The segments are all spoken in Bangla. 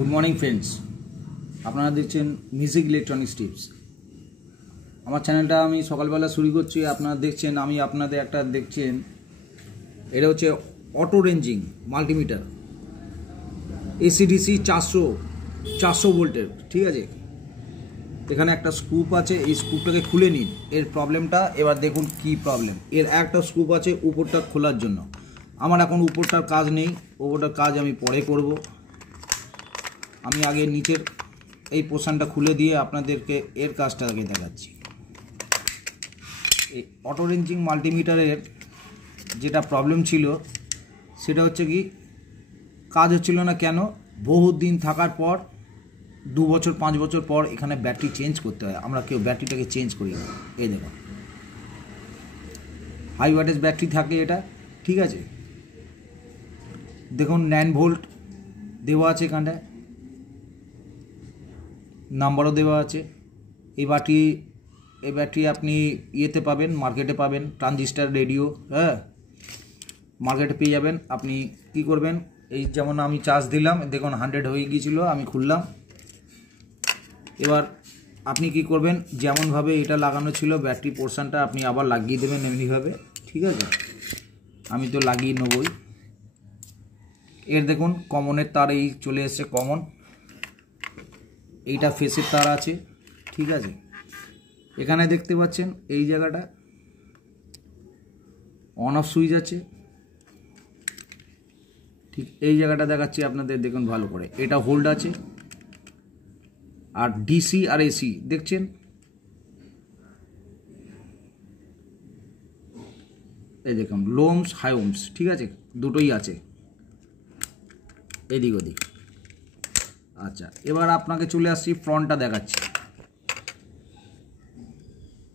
गुड मर्निंग फ्रेंड्स আপনারা দেখছেন মিউজিক ইলেকট্রনিক্স টিপস। আমার চ্যানেলটা আমি সকালবেলা শুরু করছি। আপনারা দেখছেন আমি আপনাদের একটা দেখছেন, এটা হচ্ছে অটো রেঞ্জিং মাল্টিমিটার এসিডিসি 400 ভোল্টের। ঠিক আছে, এখানে একটা স্ক্রুপ আছে, এই স্ক্রুপটাকে খুলে নিন। এর প্রবলেমটা এবার দেখুন কি প্রবলেম। এর একটা স্ক্রুপ আছে উপরটা খোলার জন্য। আমার এখন উপরটার কাজ নেই, উপরটার কাজ আমি পরে করব। আমি আগে নিচের এই পোর্শনটা খুলে দিয়ে আপনাদেরকে এর কাজটা আগে দেখাচ্ছি। এই অটো রেঞ্জিং মাল্টিমিটারের যেটা প্রবলেম ছিল সেটা হচ্ছে কি, কাজ হচ্ছিল না। কেন? বহুত দিন থাকার পর 2 বছর 5 বছর পর এখানে ব্যাটারি চেঞ্জ করতে হয়। আমরা কেউ ব্যাটারিটাকে চেঞ্জ করি না। এই দেখুন, হাই ওয়াটেজ ব্যাটারি থাকে এটা। ঠিক আছে, দেখুন 9 ভোল্ট দেওয়া আছে, এখানটায় নাম্বারও দেওয়া আছে। এই ব্যাটারি আপনি ইয়েতে পাবেন, মার্কেটে পাবেন, ট্রানজিস্টার রেডিও, হ্যাঁ মার্কেটে পেয়ে যাবেন। আপনি কি করবেন, এই যেমন আমি চার্জ দিলাম, দেখুন 100 হয়ে গিয়েছিল, আমি খুললাম। এবার আপনি কি করবেন, যেমনভাবে এটা লাগানো ছিল ব্যাটারি পোর্শনটা আপনি আবার লাগিয়ে দেবেন এমনিভাবে। ঠিক আছে, আমি তো লাগিয়ে নেবই। এর দেখুন কমনের তার এই চলে এসছে, কমন। এইটা ফেসের তার আছে। ঠিক আছে, এখানে দেখতে পাচ্ছেন এই জায়গাটা অন অফ সুইচ আছে। ঠিক এই জায়গাটা দেখাচ্ছি আপনাদের, দেখুন ভালো করে। এটা হোল্ড আছে। আর ডিসি আর এসি দেখছেন, এই দেখুন লো ওহমস হাই ওহমস। ঠিক আছে, দুটোই আছে এদিক ওদিক। আচ্ছা, এবার আপনাকে চলে আসছি, ফ্রন্টটা দেখাচ্ছি।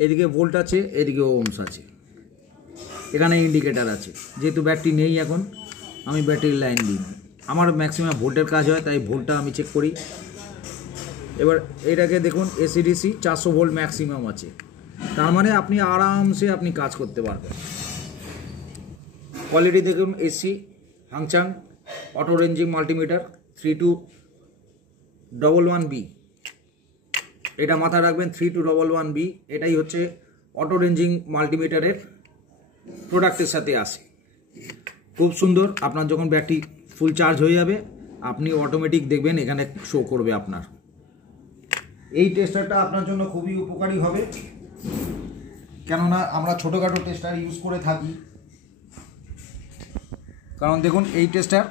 এদিকে ভোল্ট আছে, এদিকে ওহমস আছে, এখানে ইন্ডিকেটার আছে। যেহেতু ব্যাটারি নেই এখন, আমি ব্যাটারির লাইন দিই। আমার ম্যাক্সিমাম ভোল্টের কাজ হয়, তাই ভোল্টটা আমি চেক করি। এবার এটাকে দেখুন এসিডিসি 400 ভোল্ট ম্যাক্সিমাম আছে, তার মানে আপনি আরামসে আপনি কাজ করতে পারবেন। কোয়ালিটি দেখুন, এসি হাংচাং অটো রেঞ্জিং মাল্টিমিটার 3211B। এটা মাথায় রাখবেন, 3211B। এটাই হচ্ছে অটো রেঞ্জিং মাল্টিমিটারের প্রোডাক্টের সাথে আসে। খুব সুন্দর। আপনার যখন ব্যাটারি ফুল চার্জ হয়ে যাবে, আপনি অটোমেটিক দেখবেন এখানে শো করবে আপনার। এই টেস্টারটা আপনার জন্য খুবই উপকারী হবে, কেননা আমরা ছোটোখাটো টেস্টার ইউজ করে থাকি। কারণ দেখুন এই টেস্টার